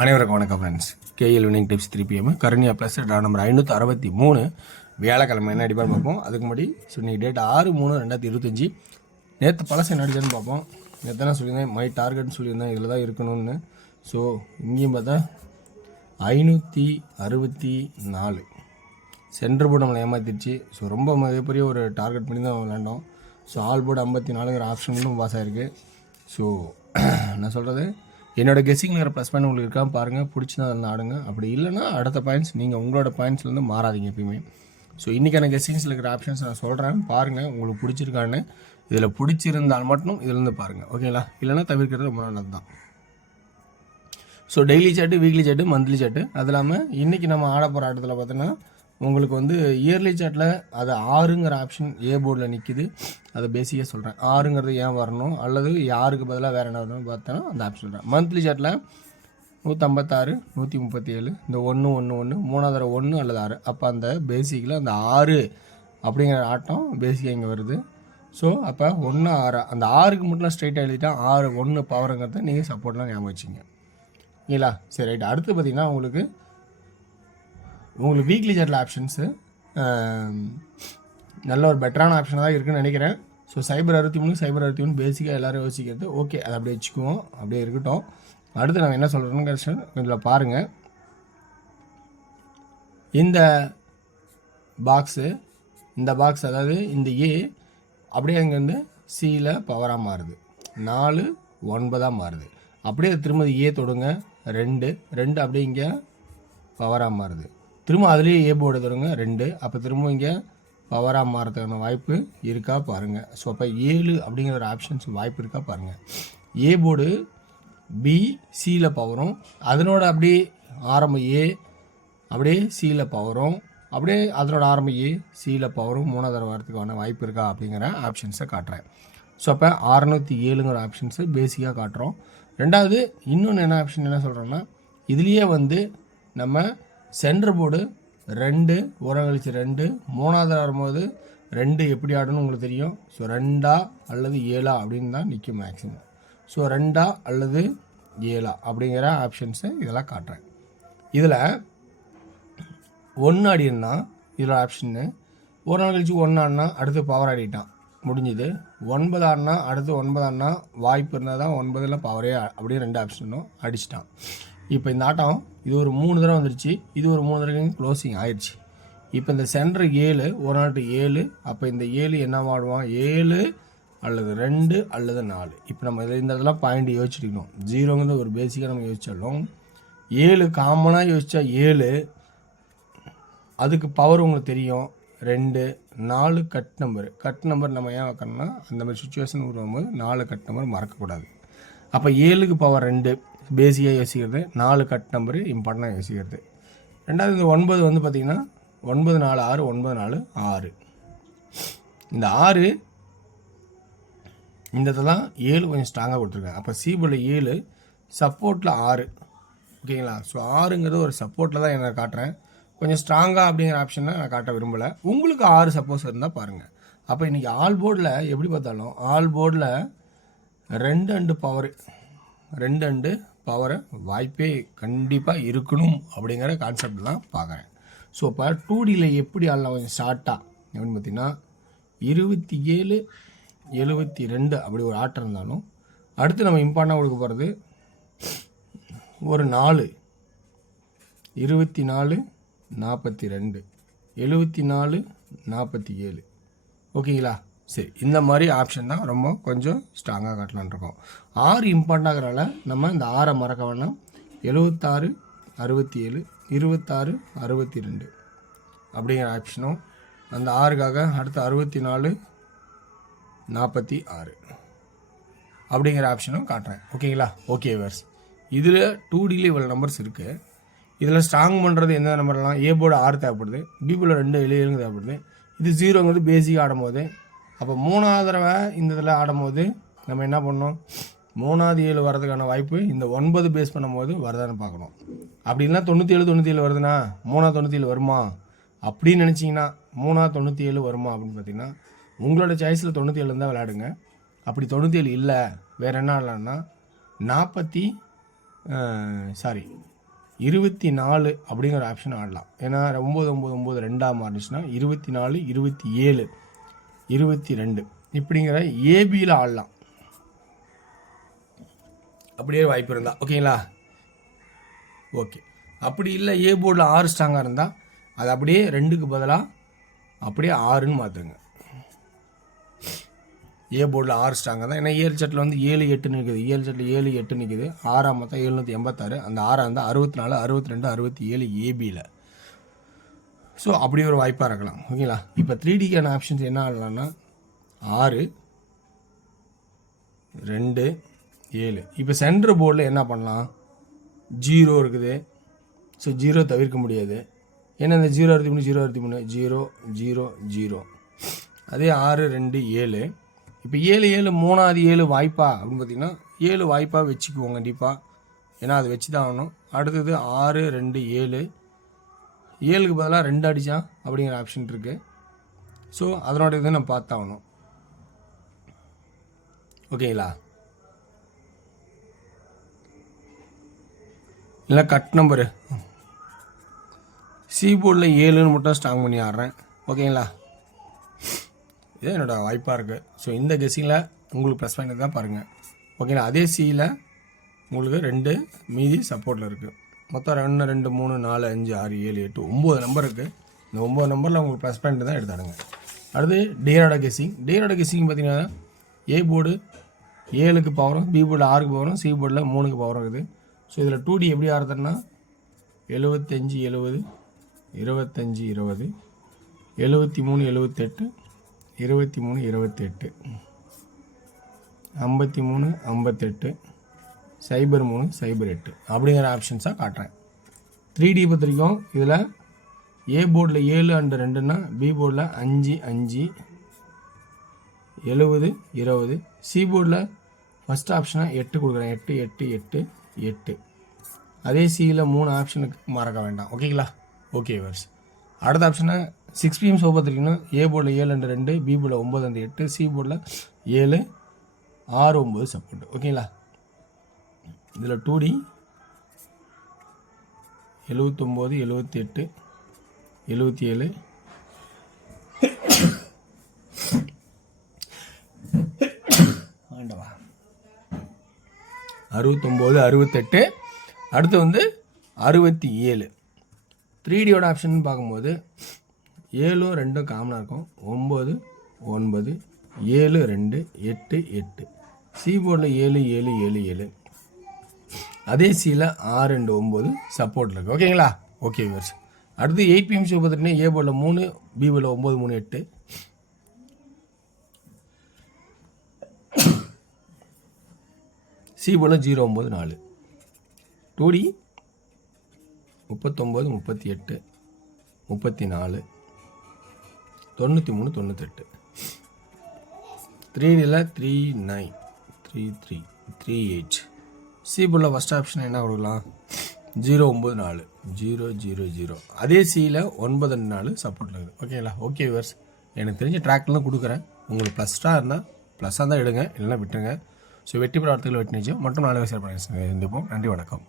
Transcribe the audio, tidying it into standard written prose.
அனைவருக்கும் வணக்கம் friends. KL winning tips 3 PM Karunya plus draw number 563 வியாழக்கிழமை என்ன அடிப்பான்னு பார்ப்போம். அதுக்கு முன்னாடி இன்னைக்கு டேட் 6/3/2025. நேற்று பழசு என்ன அடிச்சதுன்னு பார்ப்போம். நேற்று தான் சொல்லியிருந்தேன் மை டார்கெட்னு சொல்லியிருந்தேன், இதில் தான் இருக்கணும்னு. ஸோ இங்கேயும் பார்த்தா 564 சென்டர் போர்டு நம்மளை ஏமாற்றிடுச்சு. ஸோ ரொம்ப மிகப்பெரிய ஒரு டார்கெட் பண்ணி தான் விளாண்டோம். ஸோ ஆல் போர்டு 54ங்கிற ஆப்ஷன்லும் பாஸ் ஆகிருக்கு. ஸோ நான் சொல்கிறது என்னோடய கெஸ்ஸிங்கில் இருக்கிற ப்ளஸ் பாயிண்ட் உங்களுக்கு இருக்காமல் பாருங்கள், பிடிச்சினா அதில் ஆடுங்க. அப்படி இல்லைனா அடுத்த பாயிண்ட்ஸ் நீங்கள் உங்களோட பாயிண்ட்ஸ்லேருந்து மாறாதீங்க எப்பயுமே. ஸோ இன்றைக்கான கெஸ்ஸிங்ஸில் இருக்கிற ஆப்ஷன்ஸ் நான் சொல்கிறேன், பாருங்கள் உங்களுக்கு பிடிச்சிருக்கான்னு. இதில் பிடிச்சிருந்தால் மட்டும் இதிலேருந்து பாருங்கள், ஓகேங்களா? இல்லைனா தவிர்க்கிறது ரொம்ப நல்லது தான். ஸோ டெய்லி சாட்டு, வீக்லி சாட்டு, மந்த்லி சாட்டு, அது இல்லாமல் இன்றைக்கி நம்ம ஆட போகிற ஆட்டத்தில் பார்த்தோன்னா உங்களுக்கு வந்து இயர்லி சாட்டில் அது 6ங்கிற ஆப்ஷன் ஏ போர்டில் நிற்கிது. அதை பேசிக்காக சொல்கிறேன். 6ங்கிறது ஏன் வரணும், அல்லது யாருக்கு பதிலாக வேறு என்ன வரணும்னு பார்த்தோன்னா அந்த ஆப்ஷன் சொல்கிறேன். மந்த்லி சாட்டில் 156, 137, இந்த 1 1 1 மூணாவது தடவை 1 அல்லது 6. அப்போ அந்த பேசிக்கில் அந்த 6 அப்படிங்கிற ஆட்டம் பேசிக்காக இங்கே வருது. ஸோ அப்போ 1 6 அந்த 6க்கு மட்டும் ஸ்ட்ரைட்டாக எழுதிட்டா 6 1 பவருங்கிறத நீங்கள் சப்போர்ட்லாம் ஞாபகம் வச்சிங்க, இல்லைங்களா? சரி, ரைட். அடுத்து பார்த்திங்கன்னா உங்களுக்கு வீக்லி சாட்டில் ஆப்ஷன்ஸு நல்ல ஒரு பெட்டரான ஆப்ஷனாக தான் இருக்குதுன்னு நினைக்கிறேன். ஸோ சைபர் 63, சைபர் 63 பேசிக்காக எல்லோரும் யோசிக்கிறது. ஓகே, அதை அப்படியே வச்சுக்குவோம், அப்படியே இருக்கட்டும். அடுத்து நாங்கள் என்ன சொல்கிறோன்னு இதில் பாருங்கள். இந்த பாக்ஸ் அதாவது இந்த ஏ அப்படியே அங்கேருந்து சியில் பவராக மாறுது, 4 9 மாறுது. அப்படியே திரும்ப ஏ தொடுங்க, 2 அப்படியே இங்கே பவராக மாறுது. திரும்ப அதுலேயே ஏ போர்டு தொடங்க 2. அப்போ திரும்ப இங்கே பவராக மாறதுக்கான வாய்ப்பு இருக்கா பாருங்கள். ஸோ அப்போ 7 அப்படிங்கிற ஒரு ஆப்ஷன்ஸ் வாய்ப்பு இருக்கா பாருங்கள். ஏ போர்டு பி சியில் பவரும், அதனோட அப்படியே ஆரம்ப ஏ அப்படியே சியில் பவரும், அப்படியே அதனோட ஆரம்ப ஏ சியில் பவரும் 3வது வரத்துக்கான வாய்ப்பு இருக்கா அப்படிங்கிற ஆப்ஷன்ஸை காட்டுறேன். ஸோ அப்போ 607ங்கிற ஆப்ஷன்ஸு பேசிக்காக காட்டுறோம். ரெண்டாவது இன்னொன்று என்ன ஆப்ஷன் என்ன சொல்கிறோன்னா, இதுலேயே வந்து நம்ம சென்டர் போர்டு 2 ஓரம் கழிச்சு 2 3வது வரும்போது 2 எப்படி ஆடணும் உங்களுக்கு தெரியும். ஸோ 2 அல்லது 7 அப்படின்னு தான் நிற்கும் மேக்ஸிமம். ஸோ 2 அல்லது 7 அப்படிங்கிற ஆப்ஷன்ஸை இதெல்லாம் காட்டுறேன். இதில் 1 ஆடினா இதில் ஆப்ஷன்னு, ஒரு நாள் கழிச்சு 1 ஆடினா அடுத்து பவர் ஆடிட்டான், முடிஞ்சுது. 9 ஆடினா அடுத்து 9 ஆடினா வாய்ப்பு இருந்தால் தான் 9ல் பவரே அப்படியே 2 ஆப்ஷனும் அடிச்சிட்டான். இப்போ இந்த ஆட்டம் இது ஒரு 3 தடவை வந்துருச்சு, இது ஒரு 3 தடவை க்ளோசிங் ஆயிடுச்சு. இப்போ இந்த சென்டர் 7 ஒரு நாட்டு 7. அப்போ இந்த 7 என்ன ஆடுவான், 7 அல்லது 2 அல்லது 4. இப்போ நம்ம இந்த இதெல்லாம் பாயிண்ட் யோசிச்சுக்கணும். 0ங்கிறது ஒரு பேசிக்காக நம்ம யோசிச்சாலும் 7 காமனாக யோசித்தா 7 அதுக்கு பவர் உங்களுக்கு தெரியும் 2 4 கட் நம்பர் நம்ம ஏன் வைக்கணும்னா அந்த மாதிரி சுச்சுவேஷன் வரும்போது 4 கட் நம்பர் மறக்கக்கூடாது. அப்போ 7க்கு பவர் 2 பேசிக்காக யோசிக்கிறது, 4 கட் நம்பரு இம்பார்ட்டண்டாக யோசிக்கிறது. ரெண்டாவது இந்த 9 வந்து பார்த்திங்கன்னா 9 4 6 9 4 6. இந்த 6 இந்த தான் 7 கொஞ்சம் ஸ்ட்ராங்காக கொடுத்துருக்கேன். அப்போ சிபில் 7 சப்போர்ட்டில் 6, ஓகேங்களா? ஸோ 6ங்கிறது ஒரு சப்போர்ட்டில் தான் என்ன காட்டுறேன். கொஞ்சம் ஸ்ட்ராங்காக அப்படிங்கிற ஆப்ஷனை நான் காட்ட விரும்பலை. உங்களுக்கு 6 சப்போஸ் இருந்தால் பாருங்கள். அப்போ இன்றைக்கி ஆல் போர்டில் எப்படி பார்த்தாலும் ஆல் போர்டில் 2 பவர் 2 பவரை வாய்ப்பே கண்டிப்பாக இருக்கணும் அப்படிங்கிற கான்செப்ட் தான் பார்க்குறேன். ஸோ இப்போ 2Dயில் எப்படி ஆடலாம் கொஞ்சம் ஷார்ட்டாக எப்படின்னு பார்த்தீங்கன்னா 27 72 அப்படி ஒரு ஆட்டம் இருந்தாலும் அடுத்து நம்ம இம்பார்ட்டண்டாக கொடுக்க போகிறது ஒரு 4 24 42 74 47, ஓகேங்களா? சரி, இந்த மாதிரி ஆப்ஷன் தான் ரொம்ப கொஞ்சம் ஸ்ட்ராங்காக காட்டலான் இருக்கோம். 6 இம்பார்ட்டாகிறனால நம்ம இந்த 6 மறக்க வேணாம். 76 67 26 62 அப்படிங்கிற ஆப்ஷனும், அந்த 6க்காக அடுத்து 64 46 அப்படிங்கிற ஆப்ஷனும் காட்டுறேன், ஓகேங்களா? ஓகே வர்ஸ். இதில் 2Dயில் இவ்வளோ நம்பர்ஸ் இருக்குது. இதில் ஸ்ட்ராங் பண்ணுறது எந்த நம்பர்லாம், ஏ போர்டு 6 தேவைப்படுது, பி போர்டு 2 7 தேவைப்படுது. இது 0ங்கிறது பேசிக்காக ஆடும்போது. அப்போ 3வது தடவை இந்த இதில் ஆடும்போது நம்ம என்ன பண்ணோம், 3வது 7 வர்றதுக்கான வாய்ப்பு இந்த 9 பேஸ் பண்ணும்போது வருதான்னு பார்க்கணும். அப்படி இல்லைனா 97 வருதுன்னா 3வது 97 வருமா அப்படின்னு நினச்சிங்கன்னா 3வது 97 வருமா அப்படின்னு பார்த்தீங்கன்னா உங்களோட சாய்ஸில் 97 இருந்தால் விளையாடுங்க. அப்படி 97 இல்லை வேறு என்ன ஆடலான்னா 40 24 அப்படிங்கிற ஆப்ஷன் ஆடலாம். ஏன்னா 999 2ஆக மாறிச்சுன்னா 24, 27, 22 இப்படிங்கிற ஏபியில் ஆடலாம். அப்படியே வாய்ப்பு இருந்தால் ஓகேங்களா. ஓகே, அப்படி இல்லை ஏ போர்டில் 6 ஸ்ட்ராங்காக இருந்தால் அது அப்படியே 2க்கு பதிலாக அப்படியே 6ன்னு மாற்றுங்க. ஏ போர்டில் 6 ஸ்ட்ராங்காக தான். ஏன்னா ஏழு செட்டில் வந்து 7, 8 நிற்குது. 7 செட்டில் 7, 8 நிற்குது. 6 மொத்தம் 786. அந்த 6 இருந்தால் 64, 62, 67 ஏபியில். ஸோ அப்படி ஒரு வாய்ப்பாக இருக்கலாம் ஓகேங்களா. இப்போ 3Dக்கான ஆப்ஷன்ஸ் என்ன ஆடலாம்னா 6, 2, 7. இப்போ சென்டர் போர்டில் என்ன பண்ணலாம், 0 இருக்குது. ஸோ 0 தவிர்க்க முடியாது. ஏன்னா இந்த 0 23 0 23 0 0 0. அதே 6, 2, 7. இப்போ 7 7 3வது 7 வாய்ப்பா அப்படின்னு பார்த்தீங்கன்னா 7 வாய்ப்பாக வச்சுக்குவோம் கண்டிப்பாக. ஏன்னா அது வச்சு தான் ஆகணும். அடுத்தது 6, 2, 7. 7க்கு பதிலாக 2 அடித்தான் அப்படிங்கிற ஆப்ஷன் இருக்குது. ஸோ அதனோட இதை நம்ம பார்த்தாகணும் ஓகேங்களா. இல்லை கட் நம்பரு சி போர்டில் 7ன்னு மட்டும் ஸ்ட்ராங் பண்ணி ஆடுறேன் ஓகேங்களா. இது என்னோடய வாய்ப்பாக இருக்குது. ஸோ இந்த கெஸ்ஸிங்கில் உங்களுக்கு ப்ளஸ் பாயிண்ட் தான் பாருங்கள் ஓகேங்களா. அதே சியில் உங்களுக்கு 2 மீதி சப்போர்ட்டில் இருக்குது. மொத்தம் 2 2 3 4 5 6 7 8 9 நம்பர் இருக்குது. இந்த 9 நம்பரில் உங்களுக்கு ப்ளஸ் பாயிண்ட் தான் எடுத்தாடுங்க. அடுத்து டேரோட கெஸ்ஸிங். டேரோட கெஸ்ஸிங் பார்த்தீங்கன்னா ஏ போர்டு 7க்கு பவரும், பி போர்டில் 6க்கு பவரும், சி போர்டில் 3க்கு பவரும் இருக்குது. ஸோ இதில் 2D எப்படி ஆடுறதுன்னா 75 70 25 20 73 78 23 28 53 58 03 08 அப்படிங்கிற ஆப்ஷன்ஸாக காட்டுறேன். 3D பொறுத்த வரைக்கும் இதில் ஏ போர்டில் 7 அண்ட் 2ன்னா பி போர்டில் 5 5 70 20. சி போர்டில் ஃபஸ்ட் ஆப்ஷனாக 8 கொடுக்குறேன். 8 8 8 8. அதே சியில் 3 ஆப்ஷனுக்கு மறக்க வேண்டாம் ஓகேங்களா. ஓகே வர்ஸ். அடுத்த ஆப்ஷனை 6 PM ஷோ பார்த்துருக்கீங்கன்னா ஏ போர்டில் 7 அண்ட் 2, பி போர்டில் 9 அண்ட் 8, சி போர்டில் 7 6 9 சப்போர்ட் ஓகேங்களா. இதில் 2D 79 78 77 ஆண்டவா 69 68. அடுத்து வந்து 67. 3Dயோட ஆப்ஷன் பார்க்கும்போது 7 2 காமனாக இருக்கும். 9 9 7 2 8 8. சி போர்டில் 7 7 7 7. அதே சியில் 6 2 9 சப்போர்ட் இருக்குது ஓகேங்களா. Okay viewers. அடுத்து 8 PM ஷோ பார்த்துட்டிங்கன்னா ஏ போர்டில் 3, பி போர்டில் 9 3 8. சி போர்டில் 0 9 4. 2D 39 38 34 93 98. 3Dயில் 39 33 38. சி போர்டில் ஃபஸ்ட் ஆப்ஷன் என்ன கொடுக்கலாம் 0 9 4 0 0 0. அதே சியில் 9 4 சப்போர்ட்டில் இருக்குது ஓகேங்களா. ஓகே வியூவர்ஸ், எனக்கு தெரிஞ்ச ட்ராக்லாம் கொடுக்குறேன். உங்களுக்கு ப்ளஸ்டாக இருந்தால் ப்ளஸ்ஸாக தான் எடுங்க, இல்லைன்னா விட்டுருங்க. ஸோ வெற்றி பெற வார்த்தைகள் வெட்டி நிச்சயம் மற்றும் நாளை ஷேர் பண்ணி சந்திப்போம். நன்றி வணக்கம்.